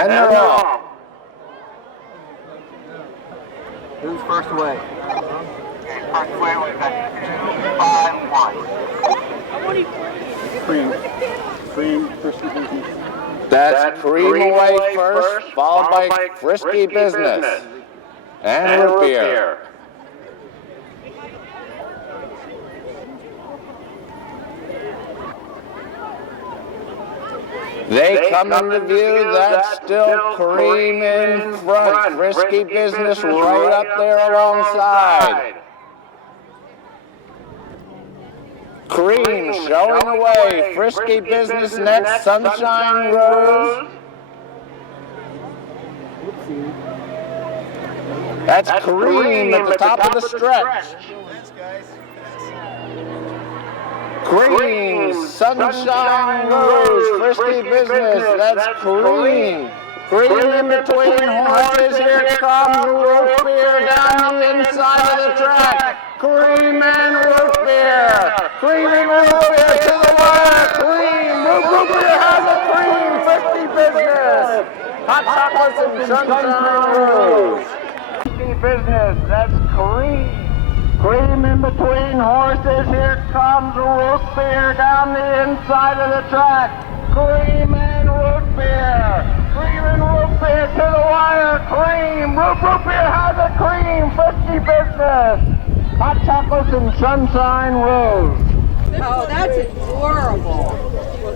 And they're off. Who's first away? First away was at 5-1. Cream, Frisky Business. That's Cream away first, followed by Frisky Business. And Root Beer. They come into view, that's still Cream in front, Frisky Business right up there alongside. Cream showing away, Frisky Business next, Sunshine Rose. That's Cream at the top of the stretch. Cream, Sunshine Rose, Frisky Business, that's Cream. Cream in between horses, here comes Root Beer down the inside of the track. Cream and Root Beer. Cream and Root Beer to the wire. Cream, Root Beer has a Cream, Frisky Business. Hot Chocolates and Sunshine Rose. Frisky Business, that's Cream. Cream in between horses, here comes Root Beer down the inside of the track. Cream and Root Beer. Cream and Root Beer to the wire. Cream, Root Beer has a Cream, Frisky Business. Hot Chocolates and Sunshine Rose. Oh, that's adorable.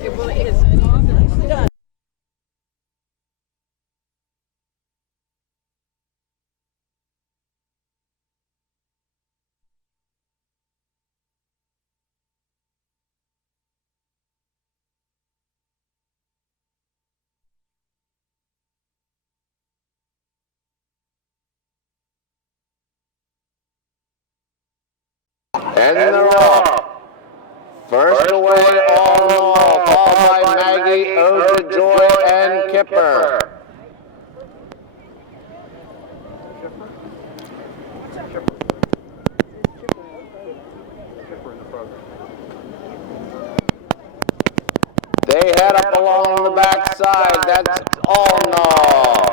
It really is nicely done. And they're off. First away, all in all, followed by Maggie, Ode to Joy, and Kipper. They head up along the backside. That's all in all.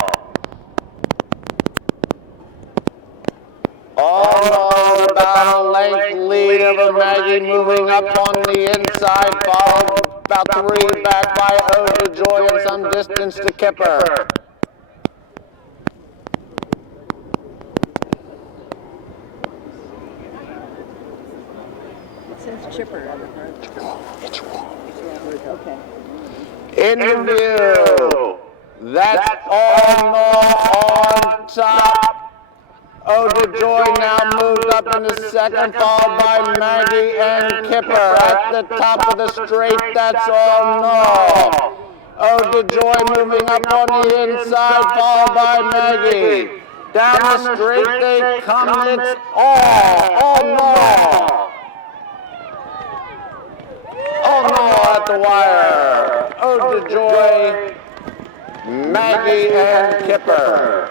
All in all, about a length lead over Maggie, moving up on the inside, followed about 3 back by Ode to Joy and some distance to Kipper. It says Chipper. It's wrong. Okay. In view. That's all in all on top. Ode to Joy now moves up into second, followed by Maggie and Kipper. At the top of the straight, that's all in all. Ode to Joy moving up on the inside, followed by Maggie. Down the straight they come, it's all in all. All in all at the wire. Ode to Joy, Maggie and Kipper.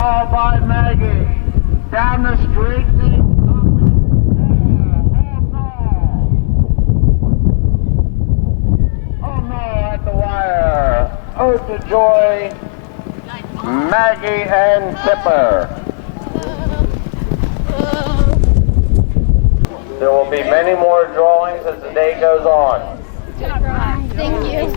All by Maggie. Down the street, they come oh no, at the wire. Ode to Joy, Maggie and Kipper. There will be many more drawings as the day goes on. Thank you.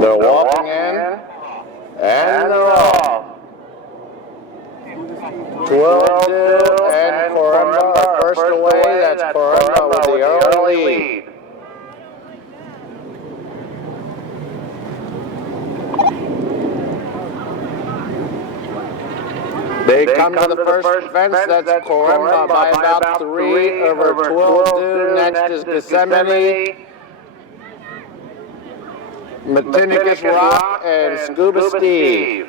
They're walking in, and they're off. 12-2, and Corimba are first away. That's Corimba with the early lead. They come come to the first fence, that's Corumba by about 3 over 12 next is Gethsemane, Matinicus Rock, and Scuba Steve.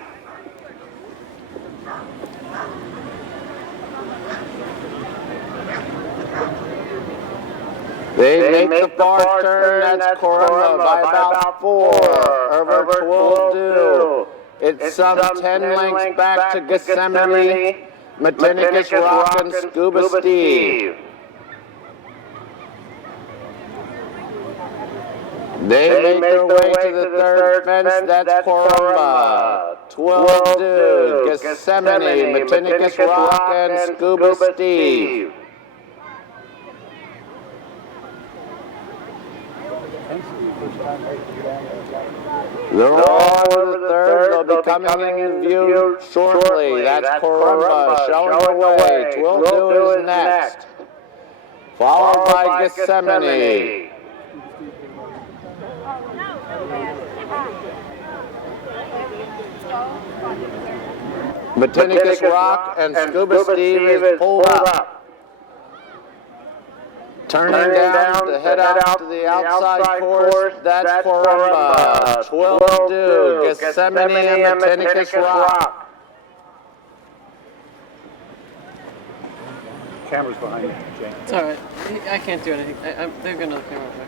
They make the far turn, that's Corumba by about 4 over 12 It's some 10 lengths back to Gethsemane, Matinicus Rock, and Scuba Steve. They make their way to the third fence, that's Corumba, 12 Gethsemane, Matinicus Rock, and Scuba Steve. They're all over the third. They'll be coming in view shortly. That's Corumba showing the way. 12 is next, followed by Gethsemane. Matinicus Rock and Scuba Steve is pulled up. Turning down to head out to the outside course, that's Corumba, 12 Gethsemane and Matinicus Rock. Camera's behind you, Jane. It's all right. I can't do anything. They're going to the camera back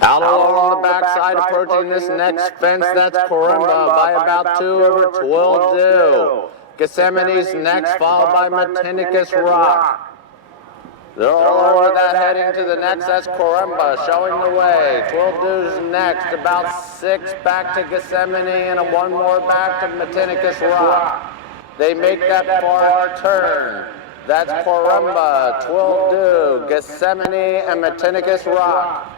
there. Out along the backside, approaching this next fence, that's Corumba by about 2 over 12 Gethsemane's next, followed by Matinicus Rock. They're all over that, heading to the next, that's Corumba showing the way. 12 is next, about 6 back to Gethsemane and 1 more back to Matinicus Rock. They make that far turn. That's Corumba, 12 Gethsemane, and Matinicus Rock.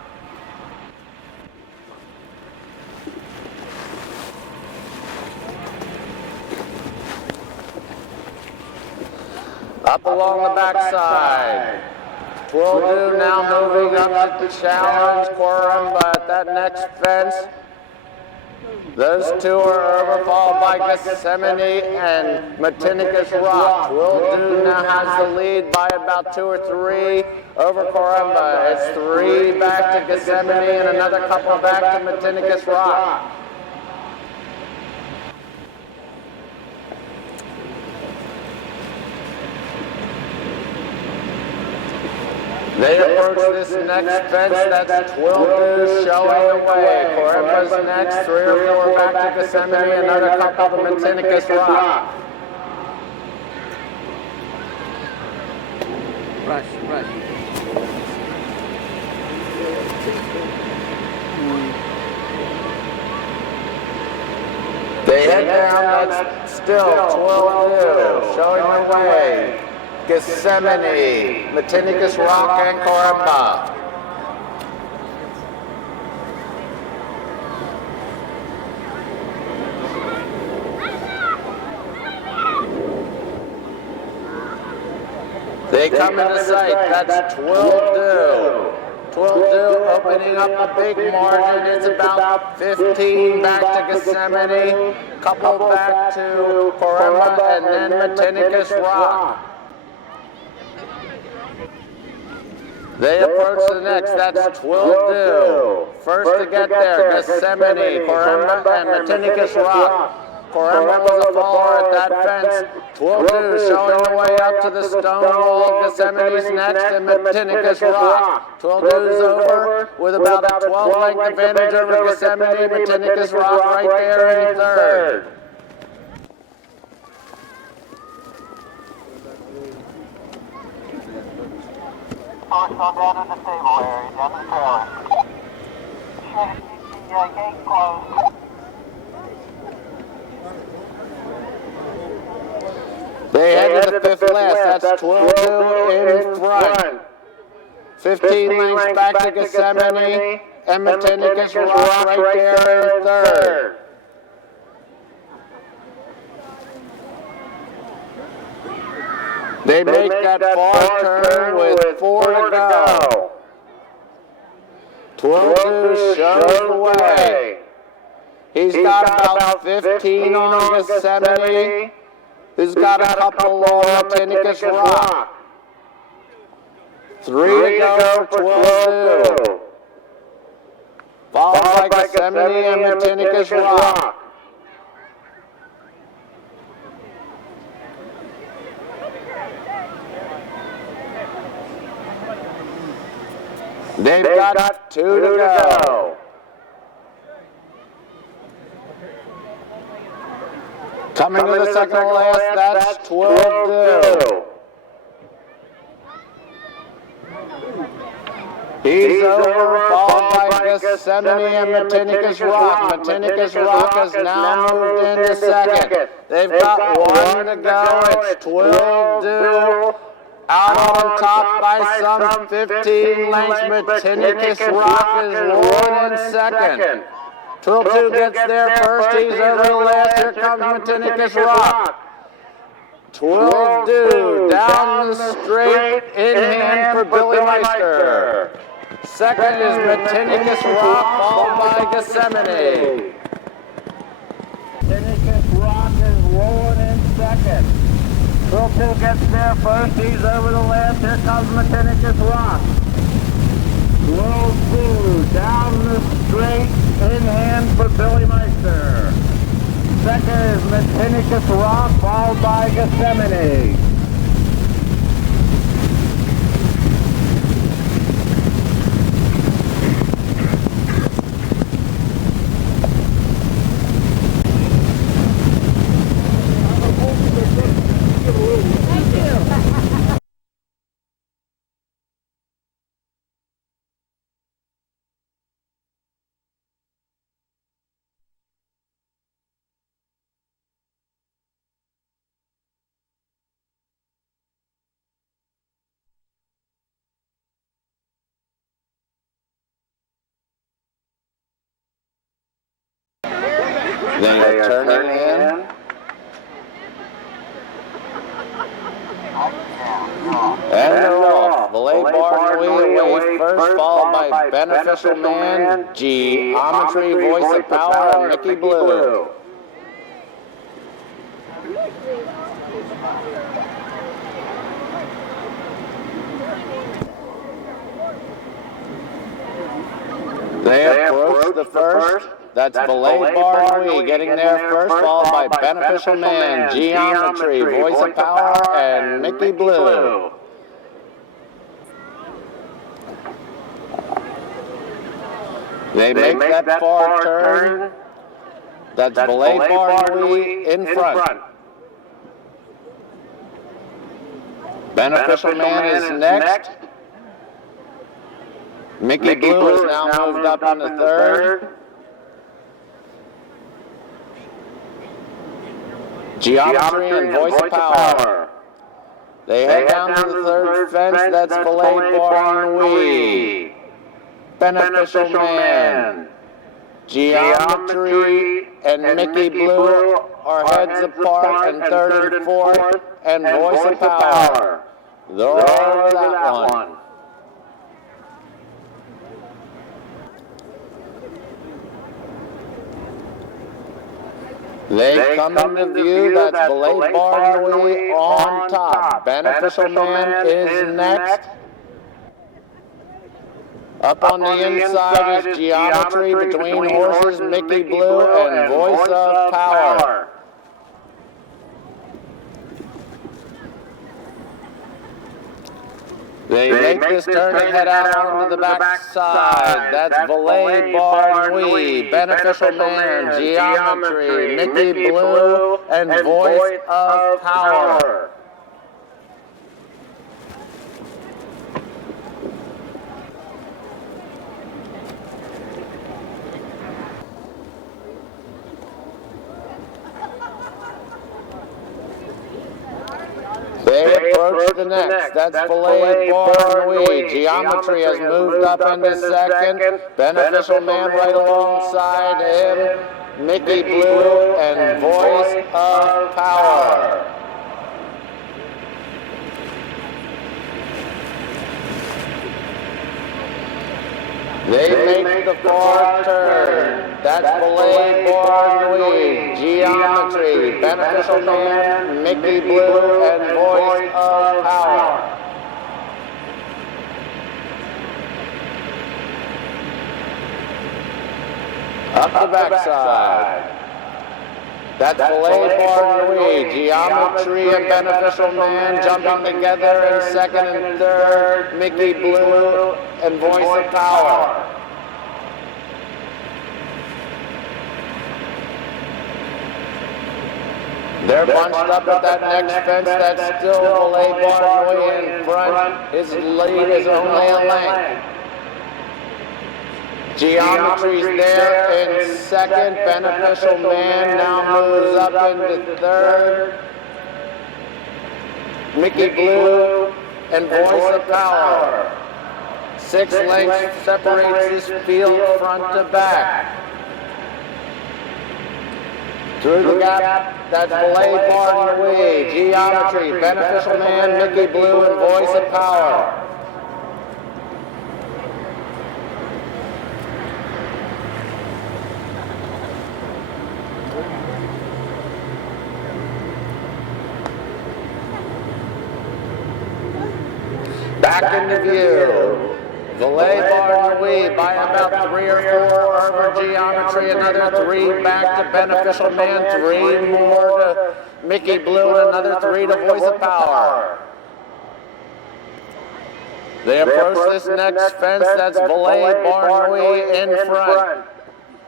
Up along the backside, 12 now moving up to challenge Corumba at that next fence. Those 2 are over, followed by Gethsemane and Matinicus Rock. 12 now has the lead by about 2 or 3 over Corumba. It's 3 back to Gethsemane and another couple back to Matinicus Rock. They approach this next fence, that's 12 showing the way. Corumba's next, 3 or 4 back to Gethsemane, another couple to Matinicus Rock. Rush. They head down, that's still 12 showing the way. Gethsemane, Matinicus Rock, and Corumba. They come into sight, that's 12 opening up a big margin. It's about 15 back to Gethsemane, couple back to Corumba, and then Matinicus Rock. They approach the next, that's 12 First to get there, Gethsemane, Corumba, and Matinicus Rock. Corumba was a follower at that fence. 12 showing the way up to the stone wall. Gethsemane's next, and Matinicus Rock. 12 is over with about a 12-length advantage over Gethsemane. Matinicus Rock right there in third. Horse on down to the stable area, down to the trailer. Should keep the gate closed. They head to the fifth last. That's 12 in front. 15 lengths back to Gethsemane, and Matinicus Rock right there in third. They make that far turn with 4 to go. 12 shows the way. He's got about 15 on Gethsemane. He's got a couple on Matinicus Rock. 3 to go for 12-2. Followed by Gethsemane and Matinicus Rock. They've got 2 to go. Coming to the second to last, that's 12-2. He's over, followed by Gethsemane and Matinicus Rock. Matinicus Rock has now moved into second. They've got 1 to go. It's 12-2. Out on top by some 15 lengths. Matinicus Rock is rolling in second. 12-2 gets there first. He's over the last. Here comes Matinicus Rock. 12-2 down the straight in hand for Billy Meister. Second is Matinicus Rock, followed by Gethsemane. Matinicus Rock is rolling in second. 12-2 gets there first. He's over the last. Here comes Matinicus Rock. 12-2 down the straight in hand for Billy Meister. Second is Matinicus Rock, followed by Gethsemane. Then you're turning in. And they're off. Belay Bardney away first, followed by Beneficial Man, Geometry, Voice of Power, and Mickey Blue. They approach the first. That's Belay Bardney getting there first, followed by Beneficial Man, Geometry, Voice of Power, and Mickey Blue. They make that far turn. That's Belay Bardney in front. Beneficial Man is next. Mickey Blue has now moved up into third. Geometry and Voice of Power. They head down to the third fence. That's Belay Bardney. Beneficial Man, Geometry, and Mickey Blue are heads apart in third and fourth, and Voice of Power. They're all over that one. They come into view. That's Belay Bardney on top. Beneficial Man is next. Up on the inside is Geometry, between horses, Mickey Blue, and Voice of Power. They make this turn and head out onto the back side. That's Belay Bardney, Beneficial Man, Geometry, Mickey Blue, and Voice of Power. They approach the next. That's Belay Bardney. Geometry has moved up into second. Beneficial Man right alongside him. Mickey Blue and Voice of Power. They make the far turn. That's Belay Barnwee, Geometry, Beneficial Man, Mickey Blue, and Voice of Power. Up the backside. That's Belay Barnwee, Geometry and Beneficial Man jumping together in second and third, Mickey Blue and Voice of Power. They're bunched up at that next fence. That's still Belay Barnwee in front. His lead is only a length. Geometry's there in second. Beneficial Man now moves up into third. Mickey Blue and Voice of Power. 6 lengths separates this field front to back. Through the gap, that's Belay Barnwee, Geometry, Beneficial Man, Mickey Blue, and Voice of Power. Back into view. Belay Barnwee by about 3 or 4 over Geometry, another 3 back to Beneficial Man, 3 more to Mickey Blue, and another 3 to Voice of Power. They approach this next fence. That's Belay Barnwee in front.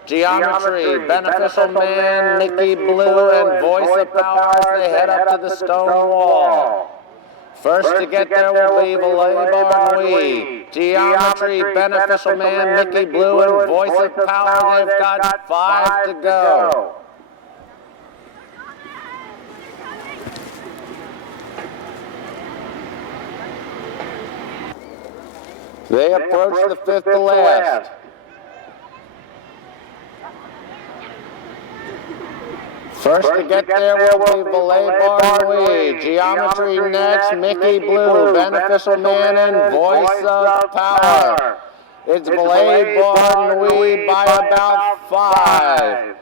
Geometry, Beneficial Man, Mickey Blue, and Voice of Power as they head up to the stone wall. First to get there will be Belay Barnwee, Geometry, Beneficial Man, Mickey Blue, and Voice of Power. They've got 5 to go. They approach the 5th to last. First to get there will be Belay Barnwee, Geometry next, Mickey Blue, Beneficial Man, and Voice of Power. It's Belay Barnwee by about 5.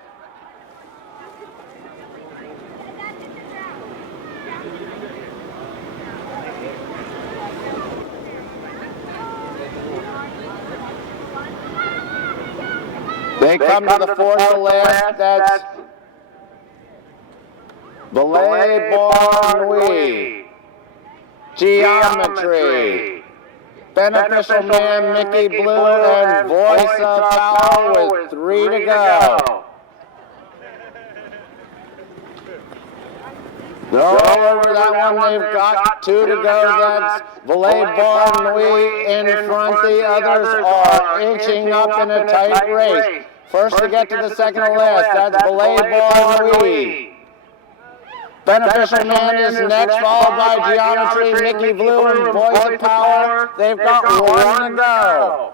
They come to the 4th to last. That's Belay Barnwee, Geometry, Beneficial Man, Mickey Blue, and Voice of Power with 3 to go. They're all over that one. They've got 2 to go. That's Belay Barnwee in front. The others are inching up in a tight race. First to get to the 2nd to last. That's Belay Barnwee. Beneficial Man is next, followed by Geometry, Mickey Blue, and Voice of Power. They've got 1 to go.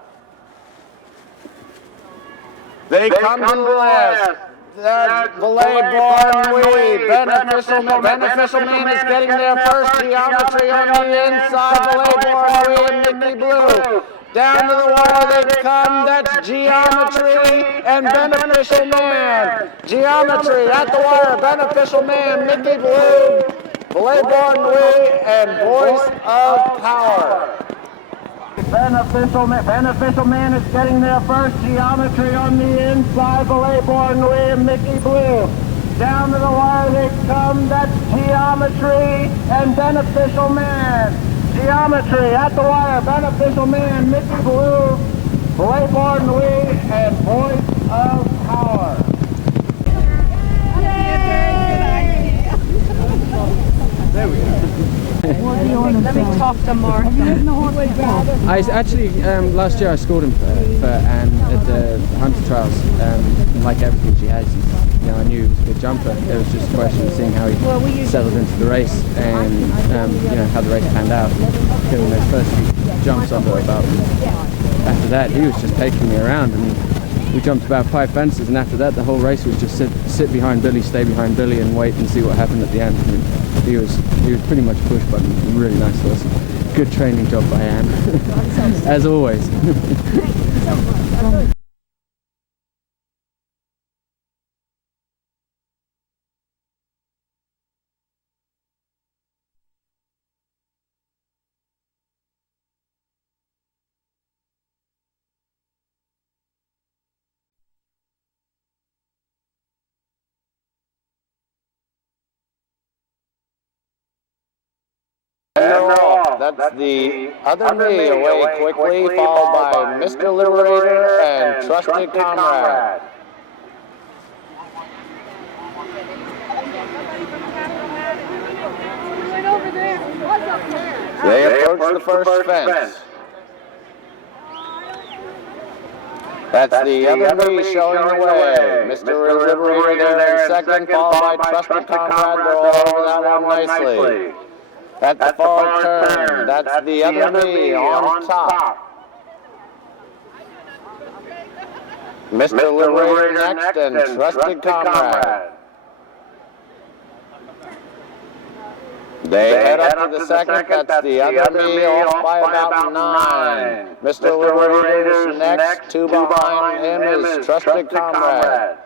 They come to the last. That's Belay Barnwee. Beneficial Man is getting there first. Geometry on the inside. Belay Barnwee and Mickey Blue. Down to the wire they come. That's Geometry and Beneficial Man. Geometry at the wire. Beneficial Man, Mickey Blue, Belay Barnwee, and Voice of Power. Beneficial Man is getting there first. Geometry on the inside. Belay Barnwee and Mickey Blue. Down to the wire they come. That's Geometry and Beneficial Man. Geometry at the wire. Beneficial Man, Mickey Blue, Belay Barnwee, and Voice of Power. There we go. Let me talk to Martha. I actually, last year I scored him for Anne at the Hunter Trials. Like everything she has, you know, I knew he was a good jumper. It was just a question of seeing how he settled into the race and, you know, how the race panned out. Getting those first few jumps under about. After that, he was just taking me around, and we jumped about 5 fences, and after that, the whole race was just sit behind Billy, stay behind Billy, and wait and see what happened at the end. I mean, he was pretty much a push button. Really nice horse. Good training job by Anne, as always. And they're off. That's the other me away quickly, followed by Mr. Liberator and Trusted Comrade. They approach the first fence. That's the other me showing the way. Mr. Liberator there in second, followed by Trusted Comrade. They're all over that one nicely. That's the forward turn. That's the other me on top. Mr. Liberator next and Trusted Comrade. They head up to the second. That's the other me off by about 9. Mr. Liberator is next. 2 behind him is Trusted Comrade.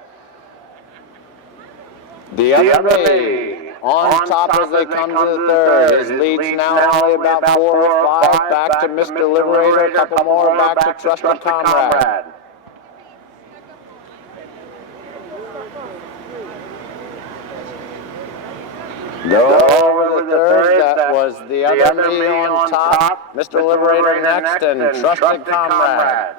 The other me on top as they come to the third. His lead's now only about 4 or 5. Back to Mr. Liberator. A couple more back to Trusted Comrade. Go over the third. That was the other me on top. Mr. Liberator next and Trusted Comrade.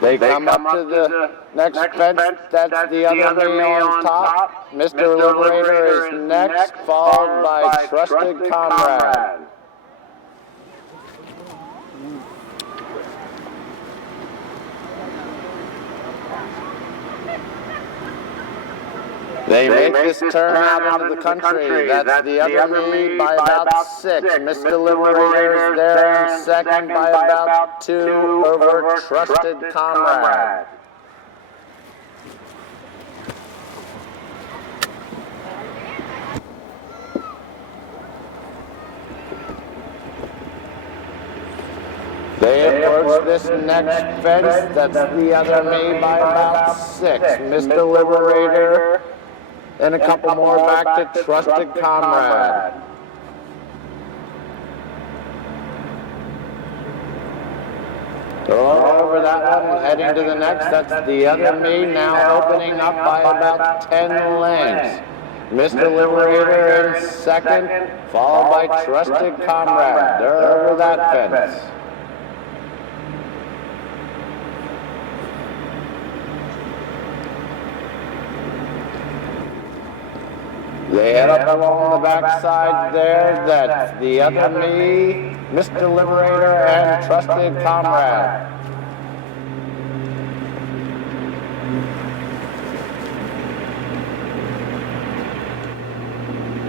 They come up to the next fence. That's the other me on top. Mr. Liberator is next, followed by Trusted Comrade. They make this turn out into the country. That's the other me by about 6. Mr. Liberator is there in second by about 2 over Trusted Comrade. They approach this next fence. That's the other me by about 6. Mr. Liberator. And a couple more back to Trusted Comrade. Over that one, heading to the next. That's the other me now opening up by about 10 lengths. Mr. Liberator in second, followed by Trusted Comrade. They're over that fence. They head up along the backside there. That's the other me, Mr. Liberator, and Trusted Comrade.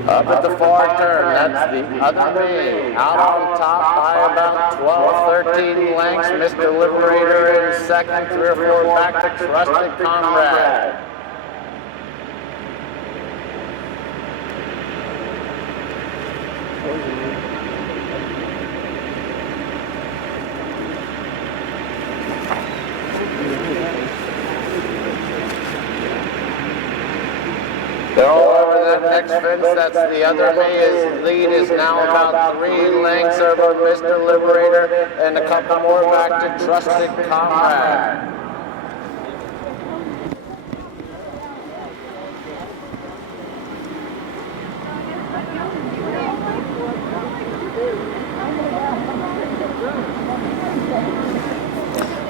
Up at the far turn, that's the other me. Out on top by about 12, 13 lengths. Mr. Liberator in second, 3 or 4 back to Trusted Comrade. They're all over that next fence. That's the other me. His lead is now about 3 lengths over Mr. Liberator, and a couple more back to Trusted Comrade.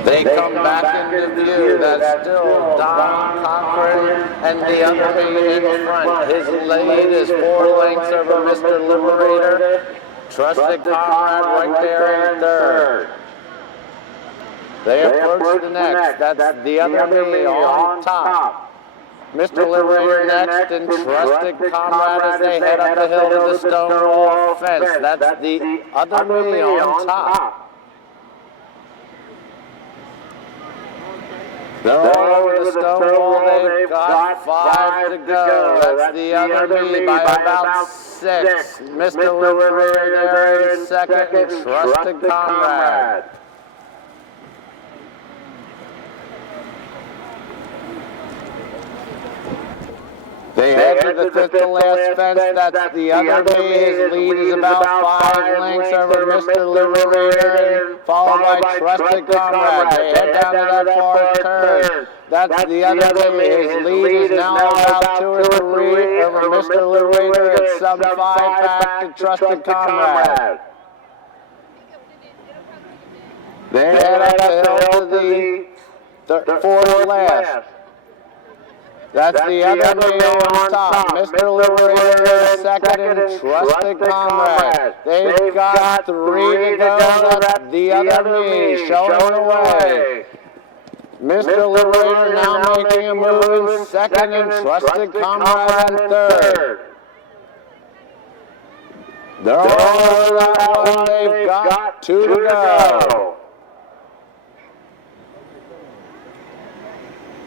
They come back into view. That's still Don Cochran and the other me in front. His lead is 4 lengths over Mr. Liberator. Trusted Comrade right there in third. They approach the next. That's the other me on top. Mr. Liberator next and Trusted Comrade as they head up the hill to the stone wall fence. That's the other me on top. They're over the stone wall. They've got 5 to go. That's the other me by about 6. Mr. Liberator there in second and Trusted Comrade. They head to the 5th to last fence. That's the other me. His lead is about 5 lengths over Mr. Liberator, and followed by Trusted Comrade. They head down to that far turn. That's the other me. His lead is now about 2 or 3 over Mr. Liberator sub 5-pack to Trusted Comrade. Then head up the hill to the 40 last. That's the other me on top. Mr. Liberator second and Trusted Comrade. They've got 3 to go. That's the other me showing the way. Mr. Liberator now making a move in second and Trusted Comrade in third. They're all over that one. They've got 2 to go.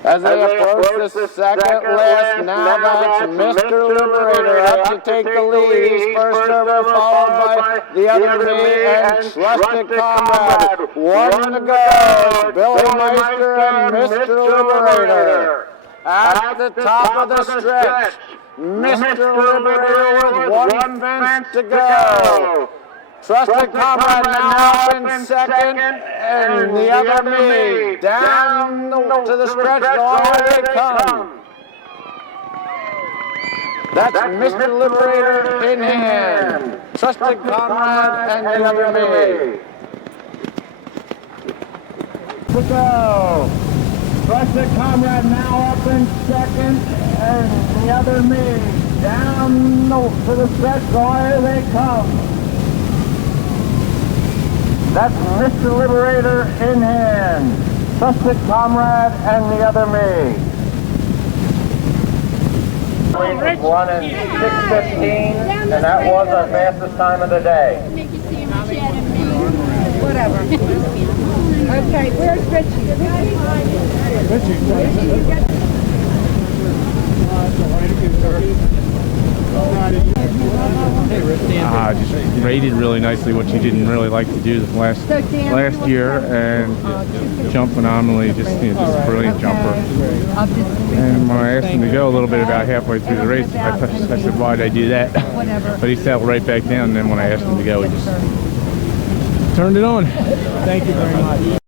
As they approach the second last, now that's Mr. Liberator up to take the lead. He's first over, followed by the other me and Trusted Comrade. 1 to go. Billy Meister and Mr. Liberator. At the top of the stretch, Mr. Liberator with 1 fence to go. Trusted Comrade now up in second, and the other me down to the stretch, all they come. That's Mr. Liberator in hand. Trusted Comrade and the other me. To go. Trusted Comrade now up in second, and the other me down to the stretch, all they come. That's Mr. Liberator in hand. Trusted Comrade and the other me. Rich. 1 and 6:15, and that was our fastest time of the day. Make you see him chat and me. Whatever. Okay, where's Richie? Just rated really nicely, which he didn't really like to do the last year, and jumped phenomenally. Just a brilliant jumper. And when I asked him to go a little bit about halfway through the race, I said, "Why'd I do that?" But he settled right back down. And then when I asked him to go, he just turned it on. Thank you very much.